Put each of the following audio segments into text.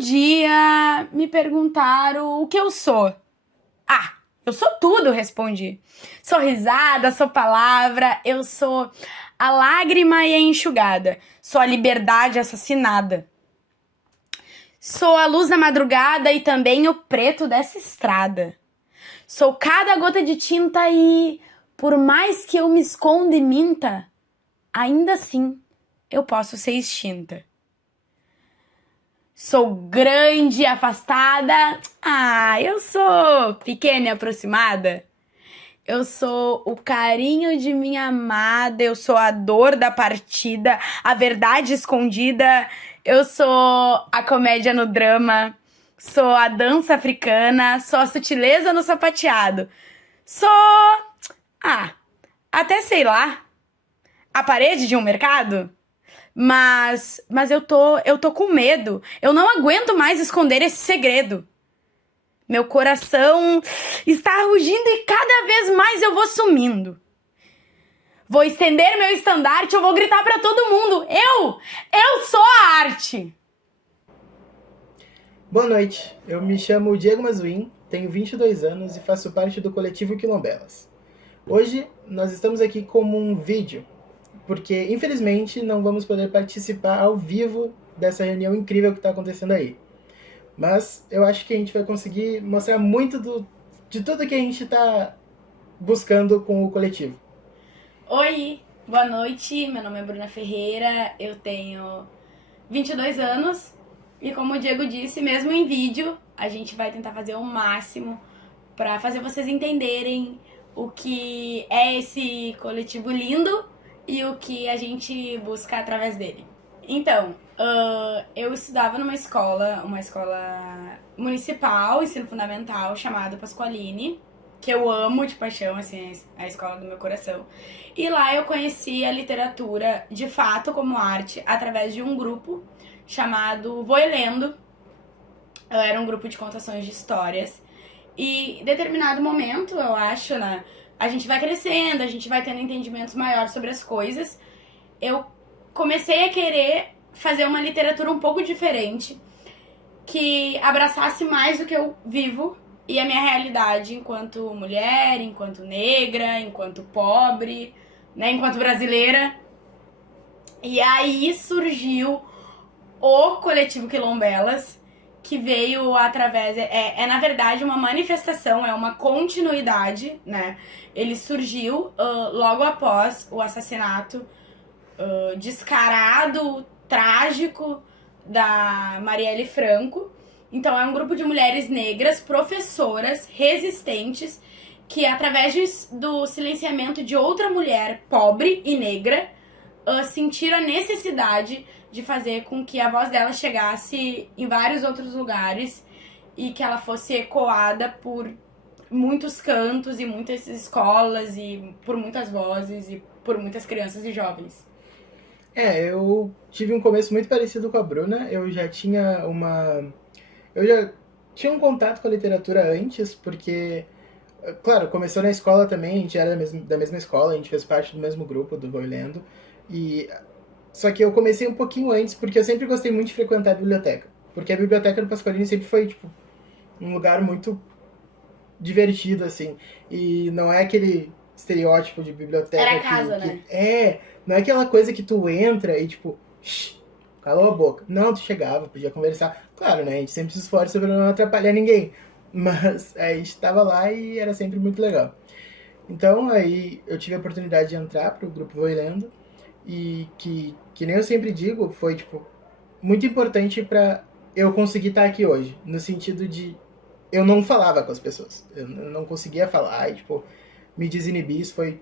dia me perguntaram o que eu sou. Ah, eu sou tudo, respondi. Sou risada, sou palavra, eu sou a lágrima e a enxugada. Sou a liberdade assassinada. Sou a luz da madrugada e também o preto dessa estrada. Sou cada gota de tinta e, por mais que eu me esconda e minta, ainda assim eu posso ser extinta. Sou grande e afastada. Ah, eu sou pequena e aproximada. Eu sou o carinho de minha amada. Eu sou a dor da partida, a verdade escondida. Eu sou a comédia no drama. Sou a dança africana. Sou a sutileza no sapateado. Sou... até sei lá. A parede de um mercado? Mas eu tô com medo. Eu não aguento mais esconder esse segredo. Meu coração está rugindo e cada vez mais eu vou sumindo. Vou estender meu estandarte, eu vou gritar pra todo mundo. Eu sou a arte. Boa noite, eu me chamo Diego Mazuin, tenho 22 anos e faço parte do coletivo Quilombelas. Hoje nós estamos aqui como um vídeo, porque infelizmente não vamos poder participar ao vivo dessa reunião incrível que está acontecendo aí. Mas eu acho que a gente vai conseguir mostrar muito de tudo que a gente está buscando com o coletivo. Oi, boa noite, meu nome é Bruna Ferreira, eu tenho 22 anos e como o Diego disse, mesmo em vídeo, a gente vai tentar fazer o máximo para fazer vocês entenderem o que é esse coletivo lindo e o que a gente busca através dele. Então, eu estudava numa escola municipal, ensino fundamental, chamada Pasqualine, que eu amo de paixão, assim, a escola do meu coração. E lá eu conheci a literatura, de fato, como arte, através de um grupo chamado Voilendo. Era um grupo de contações de histórias. E em determinado momento, eu acho, né, a gente vai crescendo, a gente vai tendo entendimentos maiores sobre as coisas. Eu comecei a querer fazer uma literatura um pouco diferente, que abraçasse mais o que eu vivo e a minha realidade enquanto mulher, enquanto negra, enquanto pobre, né, enquanto brasileira. E aí surgiu o coletivo Quilombelas, que veio através... na verdade, uma manifestação, é uma continuidade, né? Ele surgiu logo após o assassinato descarado, trágico da Marielle Franco. Então é um grupo de mulheres negras, professoras, resistentes, que através do silenciamento de outra mulher pobre e negra, sentiram a necessidade de fazer com que a voz dela chegasse em vários outros lugares e que ela fosse ecoada por muitos cantos e muitas escolas e por muitas vozes e por muitas crianças e jovens. Eu tive um começo muito parecido com a Bruna. Eu já tinha um contato com a literatura antes, porque, claro, começou na escola também, a gente era da mesma escola, a gente fez parte do mesmo grupo, do Voilendo, só que eu comecei um pouquinho antes, porque eu sempre gostei muito de frequentar a biblioteca, porque a biblioteca do Pasqualini sempre foi, tipo, um lugar muito divertido, assim, e não é aquele estereótipo de biblioteca... Era a casa, né? Não é aquela coisa que tu entra e, tipo, calou a boca. Não, tu chegava, podia conversar. Claro, né, a gente sempre se esforça pra não atrapalhar ninguém, mas a gente tava lá e era sempre muito legal. Então, aí eu tive a oportunidade de entrar pro grupo Voilendo, e que nem eu sempre digo, foi, tipo, muito importante pra eu conseguir estar aqui hoje, no sentido de eu não falava com as pessoas, eu não conseguia falar e, tipo, me desinibir, isso foi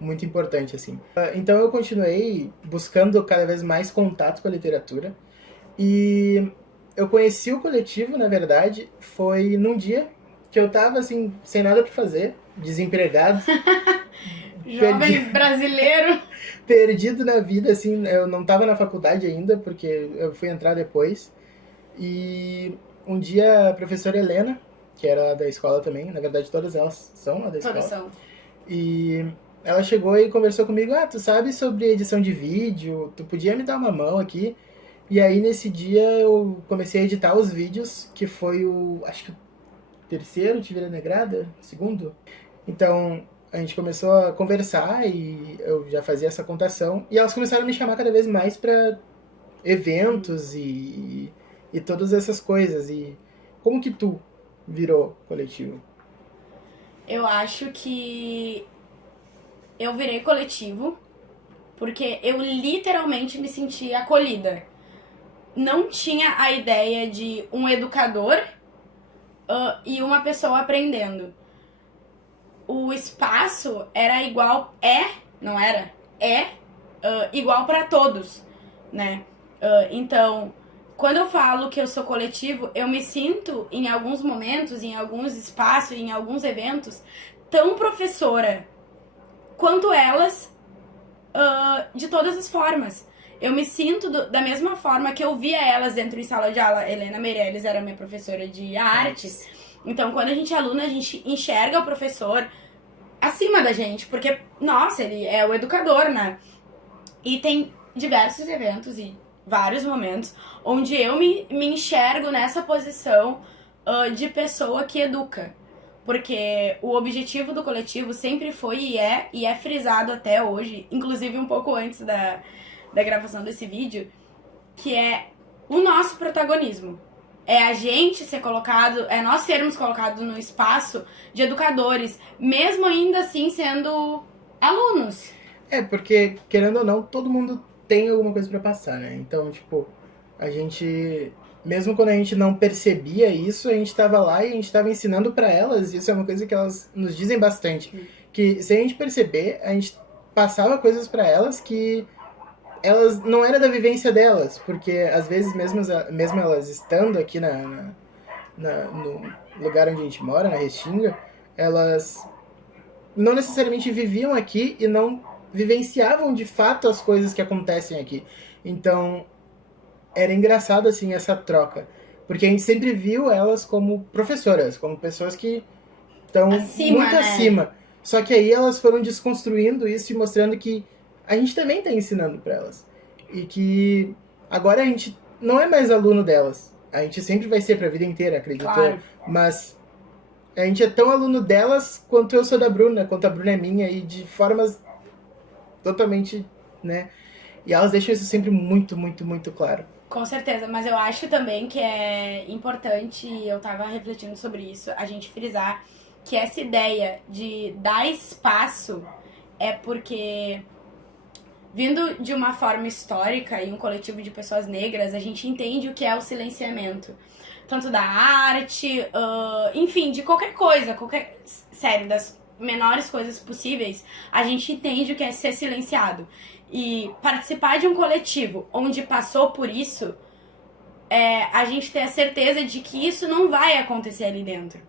muito importante, assim. Então eu continuei buscando cada vez mais contato com a literatura, e eu conheci o coletivo, na verdade, foi num dia que eu tava, assim, sem nada pra fazer, desempregado. Jovem brasileiro. Perdido na vida, assim, eu não tava na faculdade ainda, porque eu fui entrar depois. E um dia a professora Helena, que era da escola também, na verdade todas elas são lá da escola. Todas são. E ela chegou e conversou comigo, tu sabe sobre edição de vídeo, tu podia me dar uma mão aqui? E aí nesse dia eu comecei a editar os vídeos, que foi acho que o terceiro de Vila Negrada, segundo. Então a gente começou a conversar e eu já fazia essa contação. E elas começaram a me chamar cada vez mais para eventos e todas essas coisas. E como que tu virou coletivo? Eu acho que eu virei coletivo porque eu literalmente me senti acolhida. Não tinha a ideia de um educador e uma pessoa aprendendo. O espaço era igual, não era? Igual para todos, né? Então, quando eu falo que eu sou coletivo, eu me sinto, em alguns momentos, em alguns espaços, em alguns eventos, tão professora quanto elas, de todas as formas. Eu me sinto da mesma forma que eu via elas dentro de sala de aula. Helena Meirelles era minha professora de artes. Então, quando a gente é aluna, a gente enxerga o professor acima da gente, porque, nossa, ele é o educador, né? E tem diversos eventos e vários momentos onde eu me enxergo nessa posição de pessoa que educa. Porque o objetivo do coletivo sempre foi e é frisado até hoje, inclusive um pouco antes da gravação desse vídeo, que é o nosso protagonismo. É a gente ser colocado, é nós sermos colocados no espaço de educadores, mesmo ainda assim sendo alunos. Porque, querendo ou não, todo mundo tem alguma coisa pra passar, né? Então, tipo, a gente... Mesmo quando a gente não percebia isso, a gente tava lá e a gente tava ensinando pra elas. Isso é uma coisa que elas nos dizem bastante. Que se a gente perceber, a gente passava coisas pra elas que elas não era da vivência delas. Porque, às vezes, mesmo elas estando aqui no lugar onde a gente mora, na Restinga, elas não necessariamente viviam aqui e não vivenciavam de fato as coisas que acontecem aqui. Então, era engraçado, assim, essa troca. Porque a gente sempre viu elas como professoras, como pessoas que estão muito acima. Só que aí elas foram desconstruindo isso e mostrando que a gente também está ensinando para elas. E que agora a gente não é mais aluno delas. A gente sempre vai ser para a vida inteira, acredito. Claro. Mas a gente é tão aluno delas quanto eu sou da Bruna, quanto a Bruna é minha, e de formas totalmente, né? E elas deixam isso sempre muito, muito, muito claro. Com certeza, mas eu acho também que é importante, eu tava refletindo sobre isso, a gente frisar que essa ideia de dar espaço é porque, vindo de uma forma histórica e um coletivo de pessoas negras, a gente entende o que é o silenciamento. Tanto da arte, enfim, de qualquer coisa, sério, das menores coisas possíveis, a gente entende o que é ser silenciado. E participar de um coletivo onde passou por isso, a gente ter a certeza de que isso não vai acontecer ali dentro.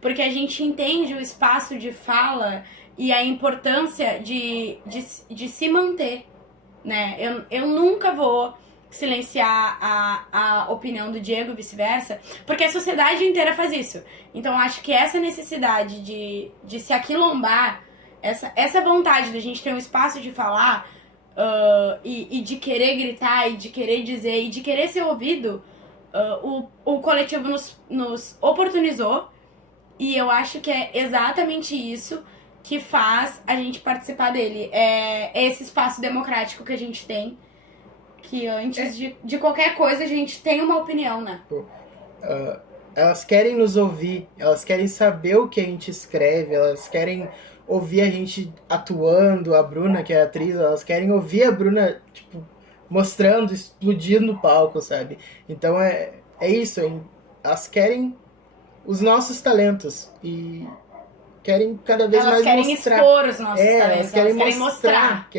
Porque a gente entende o espaço de fala e a importância de se manter, né? Eu nunca vou silenciar a opinião do Diego e vice-versa, porque a sociedade inteira faz isso. Então eu acho que essa necessidade de se aquilombar, essa vontade da gente ter um espaço de falar e de querer gritar, e de querer dizer, e de querer ser ouvido, o coletivo nos oportunizou, e eu acho que é exatamente isso que faz a gente participar dele. É esse espaço democrático que a gente tem, que antes de qualquer coisa a gente tem uma opinião, né? Elas querem nos ouvir, elas querem saber o que a gente escreve, elas querem ouvir a gente atuando, a Bruna, que é a atriz, elas querem ouvir a Bruna, tipo, mostrando, explodindo no palco, sabe? Então é isso, hein? Elas querem os nossos talentos e querem cada vez mais mostrar. Elas querem expor os nossos talentos, elas querem mostrar que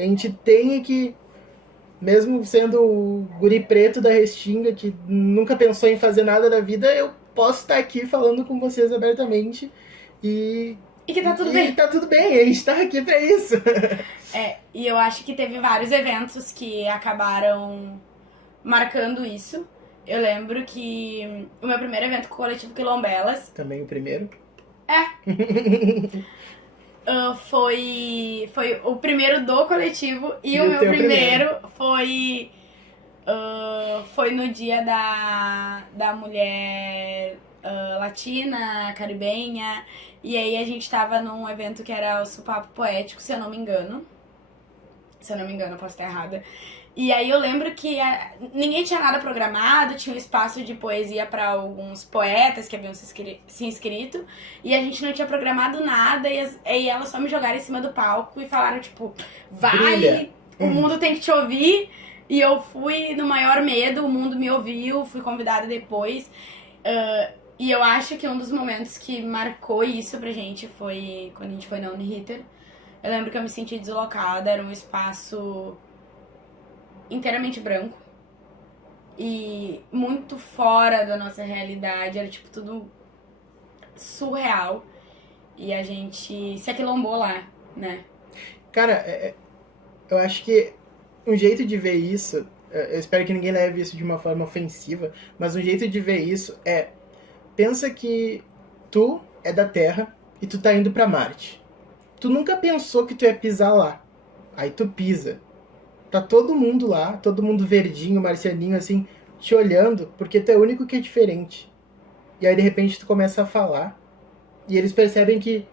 a gente tem e que, mesmo sendo o guri preto da Restinga, que nunca pensou em fazer nada da vida, eu posso estar aqui falando com vocês abertamente e que tá tudo bem. E tá tudo bem, a gente tá aqui pra isso. E eu acho que teve vários eventos que acabaram marcando isso. Eu lembro que o meu primeiro evento com o Coletivo Quilombelas... Também o primeiro? Foi o primeiro do coletivo e o meu primeiro foi Foi no dia da mulher latina, caribenha, e aí a gente tava num evento que era o Supapo Poético, se eu não me engano. Se eu não me engano, eu posso estar errada. E aí eu lembro que ninguém tinha nada programado, tinha um espaço de poesia para alguns poetas que haviam se inscrito, e a gente não tinha programado nada, e elas só me jogaram em cima do palco e falaram, tipo, vai, Brilha. o mundo tem que te ouvir. E eu fui no maior medo, o mundo me ouviu, fui convidada depois. E eu acho que um dos momentos que marcou isso pra gente foi quando a gente foi na Uniriter. Eu lembro que eu me senti deslocada, era um espaço inteiramente branco e muito fora da nossa realidade, era tipo tudo surreal. E a gente se aquilombou lá, né? Cara, eu acho que um jeito de ver isso, eu espero que ninguém leve isso de uma forma ofensiva, mas um jeito de ver isso pensa que tu é da Terra e tu tá indo pra Marte. Tu nunca pensou que tu ia pisar lá. Aí tu pisa. Tá todo mundo lá, todo mundo verdinho, marcianinho, assim, te olhando, porque tu é o único que é diferente. E aí, de repente, tu começa a falar, e eles percebem que,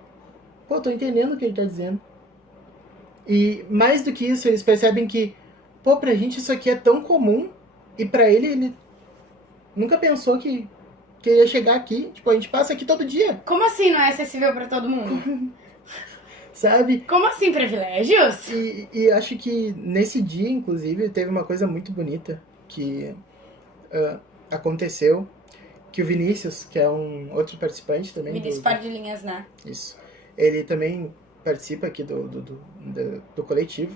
pô, tô entendendo o que ele tá dizendo. E mais do que isso, eles percebem que, pô, pra gente isso aqui é tão comum, e pra ele nunca pensou que ia chegar aqui. Tipo, a gente passa aqui todo dia, Como assim não é acessível pra todo mundo? sabe? Como assim privilégios? E acho que nesse dia, inclusive, teve uma coisa muito bonita que aconteceu, que o Vinícius, que é um outro participante também Vinícius Par de Linhas, né? Isso. Ele também participa aqui do coletivo.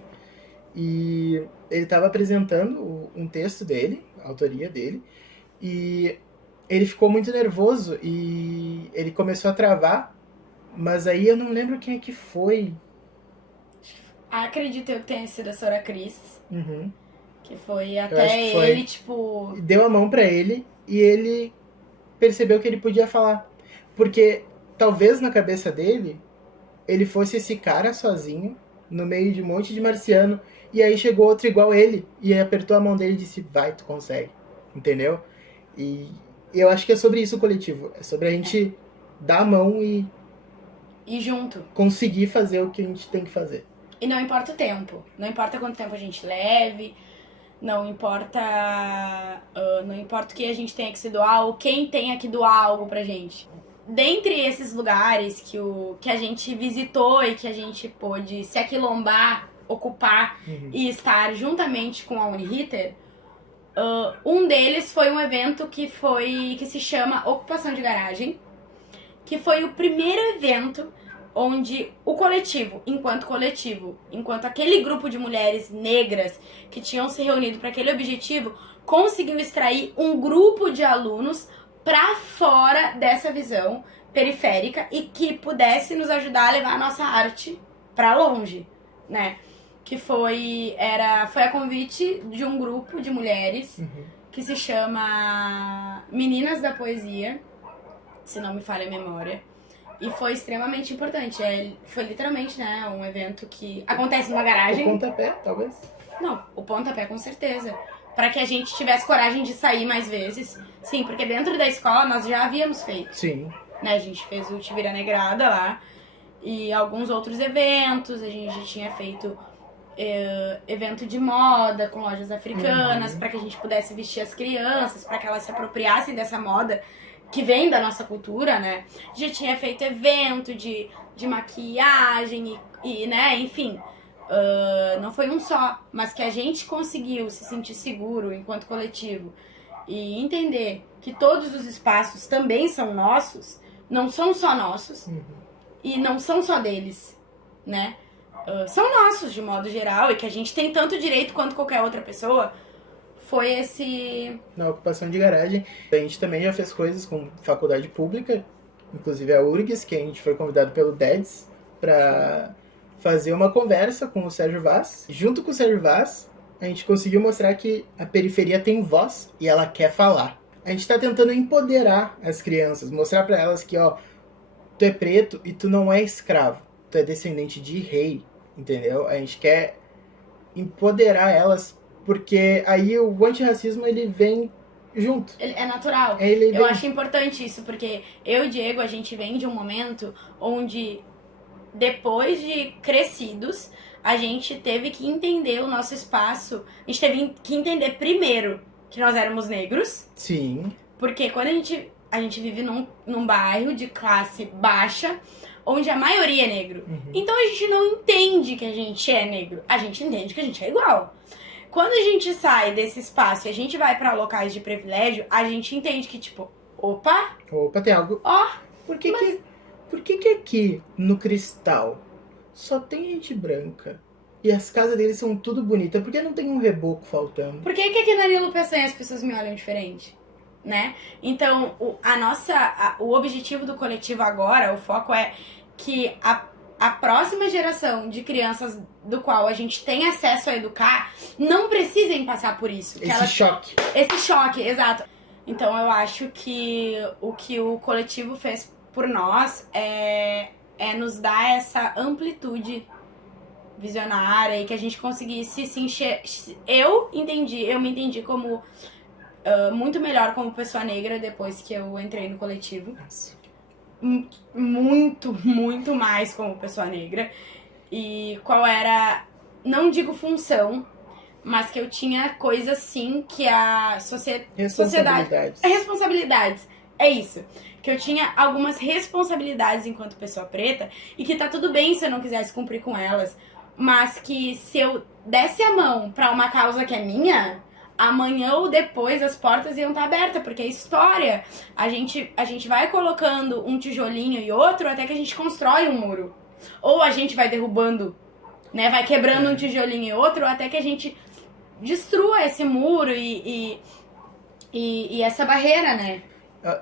E ele estava apresentando um texto dele, a autoria dele, e ele ficou muito nervoso e ele começou a travar, mas aí eu não lembro quem é que foi. Acredito eu que tenha sido a Sora Cris, Uhum. que foi acho até que foi. ele, tipo... Deu a mão pra ele e ele percebeu que ele podia falar. Porque talvez na cabeça dele, ele fosse esse cara sozinho, no meio de um monte de marciano, e aí chegou outro igual ele, e apertou a mão dele e disse, vai, tu consegue. Entendeu? E eu acho que é sobre isso o coletivo. É sobre a gente dar a mão e junto. conseguir fazer o que a gente tem que fazer. E não importa o tempo. Não importa quanto tempo a gente leve. Não importa o que a gente tenha que se doar ou quem tenha que doar algo pra gente. Dentre esses lugares que a gente visitou e que a gente pôde se aquilombar, ocupar e estar juntamente com a Uniriter, um deles foi um evento que se chama Ocupação de Garagem, que foi o primeiro evento onde o coletivo, enquanto aquele grupo de mulheres negras que tinham se reunido para aquele objetivo, conseguiu extrair um grupo de alunos para fora dessa visão periférica e que pudesse nos ajudar a levar a nossa arte para longe, né? Que foi a convite de um grupo de mulheres que se chama Meninas da Poesia, se não me falha a memória. E foi extremamente importante. Foi literalmente, né, um evento que acontece numa garagem. O pontapé, talvez? Não, o pontapé com certeza. Pra que a gente tivesse coragem de sair mais vezes. Sim, porque dentro da escola nós já havíamos feito. Sim. Né, a gente fez o Te Vira Negrada lá. E alguns outros eventos. A gente já tinha feito evento de moda com lojas africanas. Pra que a gente pudesse vestir as crianças. Pra que elas se apropriassem dessa moda que vem da nossa cultura, né? Já tinha feito evento de maquiagem e né, enfim. Não foi um só, mas que a gente conseguiu se sentir seguro enquanto coletivo e entender que todos os espaços também são nossos, não são só nossos e não são só deles, né? São nossos de modo geral e que a gente tem tanto direito quanto qualquer outra pessoa. Foi esse... Na ocupação de garagem. A gente também já fez coisas com faculdade pública, inclusive a URGS, que a gente foi convidado pelo DEDS para fazer uma conversa com o Sérgio Vaz. Junto com o Sérgio Vaz, a gente conseguiu mostrar que a periferia tem voz e ela quer falar. A gente está tentando empoderar as crianças, mostrar para elas que, ó, tu é preto e tu não é escravo, tu é descendente de rei, entendeu? A gente quer empoderar elas Porque aí o antirracismo, ele vem junto. É natural. Ele Eu vem... acho importante isso, porque eu e o Diego, a gente vem de um momento onde, depois de crescidos, a gente teve que entender o nosso espaço. A gente teve que entender primeiro que nós éramos negros. Sim. Porque quando a gente vive num bairro de classe baixa, onde a maioria é negro. Então a gente não entende que a gente é negro. A gente entende que a gente é igual. Quando a gente sai desse espaço e a gente vai pra locais de privilégio, a gente entende que, tipo, opa, tem algo. ó, Por que aqui no Cristal só tem gente branca? E as casas deles são tudo bonitas? Por que não tem um reboco faltando? por que aqui na Nilo Peçanha as pessoas me olham diferente? Né? Então, o objetivo do coletivo agora, o foco é que a próxima geração de crianças do qual a gente tem acesso a educar não precisem passar por isso. Choque. Esse choque, exato. Então eu acho que o coletivo fez por nós é nos dar essa amplitude visionária e que a gente conseguisse se encher. Eu me entendi como muito melhor como pessoa negra depois que eu entrei no coletivo. Nossa. Muito, muito mais como pessoa negra. E qual era, não digo função, mas que eu tinha coisas sim que a sociedade... Responsabilidades. É isso. Que eu tinha algumas responsabilidades enquanto pessoa preta e que tá tudo bem se eu não quisesse cumprir com elas, mas que se eu desse a mão pra uma causa que é minha, amanhã ou depois as portas iam estar abertas, porque é história. A gente vai colocando um tijolinho e outro até que a gente constrói um muro. Ou a gente vai derrubando, né? Vai quebrando um tijolinho e outro até que a gente destrua esse muro e essa barreira, né?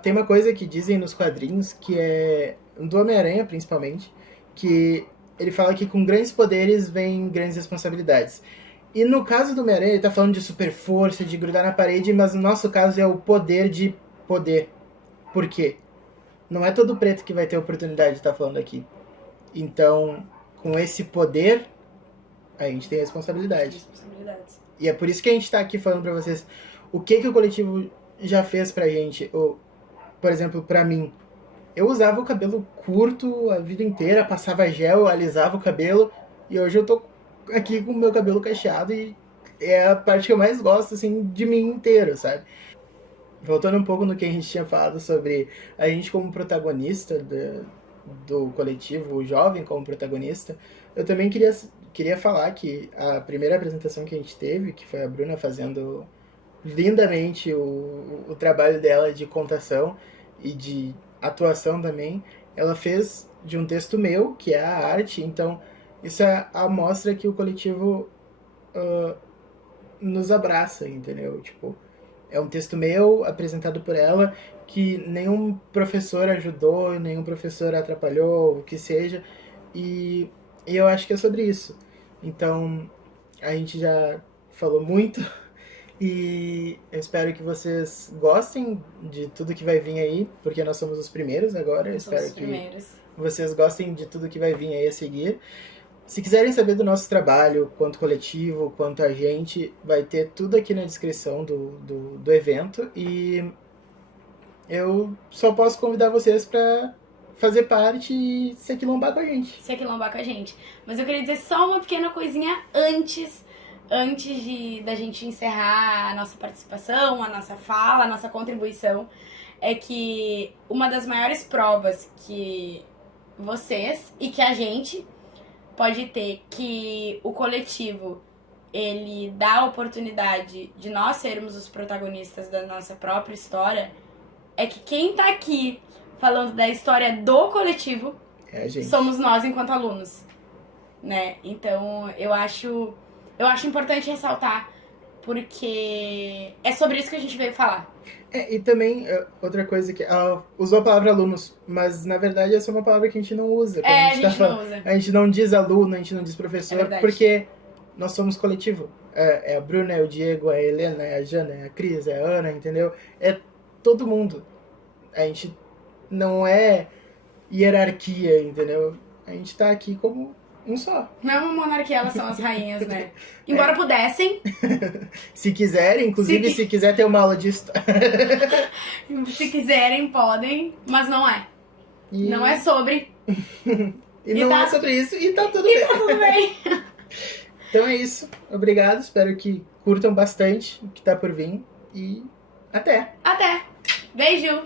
Tem uma coisa que dizem nos quadrinhos, que é do Homem-Aranha, principalmente, que ele fala que com grandes poderes vem grandes responsabilidades. E no caso do Homem-Aranha, ele tá falando de super força, de grudar na parede, mas no nosso caso é o poder de poder. Por quê? Não é todo preto que vai ter oportunidade de estar falando aqui. Então, com esse poder, a gente tem responsabilidade. E é por isso que a gente tá aqui falando pra vocês o que o coletivo já fez pra gente. Por exemplo, pra mim, eu usava o cabelo curto a vida inteira, passava gel, alisava o cabelo, e hoje eu tô aqui com o meu cabelo cacheado e é a parte que eu mais gosto, assim, de mim inteiro, sabe? Voltando um pouco no que a gente tinha falado sobre a gente como protagonista do coletivo, o jovem como protagonista, eu também queria falar que a primeira apresentação que a gente teve, que foi a Bruna fazendo lindamente o trabalho dela de contação e de atuação também, ela fez de um texto meu, que é a arte, então isso é a mostra que o coletivo nos abraça, entendeu? Tipo, é um texto meu, apresentado por ela, que nenhum professor ajudou, nenhum professor atrapalhou, o que seja, e eu acho que é sobre isso. Então, a gente já falou muito, e eu espero que vocês gostem de tudo que vai vir aí, porque nós somos os primeiros agora, eu espero que vocês gostem de tudo que vai vir aí a seguir. Se quiserem saber do nosso trabalho, quanto coletivo, quanto a gente, vai ter tudo aqui na descrição do evento. E eu só posso convidar vocês para fazer parte e se aquilombar com a gente. Se aquilombar com a gente. Mas eu queria dizer só uma pequena coisinha antes da gente encerrar a nossa participação, a nossa fala, a nossa contribuição. É que uma das maiores provas que vocês e que a gente pode ter que o coletivo, ele dá a oportunidade de nós sermos os protagonistas da nossa própria história, é que quem tá aqui falando da história do coletivo somos nós enquanto alunos, né? Então, eu acho importante ressaltar, porque é sobre isso que a gente veio falar. E também, outra coisa que ela usou a palavra alunos, mas na verdade essa é uma palavra que a gente não usa. A gente não usa. A gente não diz aluno, a gente não diz professor, porque nós somos coletivo. É a Bruna, é o Diego, é a Helena, é a Jana, é a Cris, é a Ana, entendeu? É todo mundo. A gente não é hierarquia, entendeu? A gente tá aqui como Um só. Não é uma monarquia, elas são as rainhas, né? Embora pudessem, Se quiserem, inclusive se quiser ter uma aula de história. se quiserem, podem, mas não é. E... Não é sobre. E não tá- é sobre isso, e tá tudo E bem. tá tudo bem. Então é isso. Obrigado. Espero que curtam bastante o que tá por vir. E até! Até. Beijo.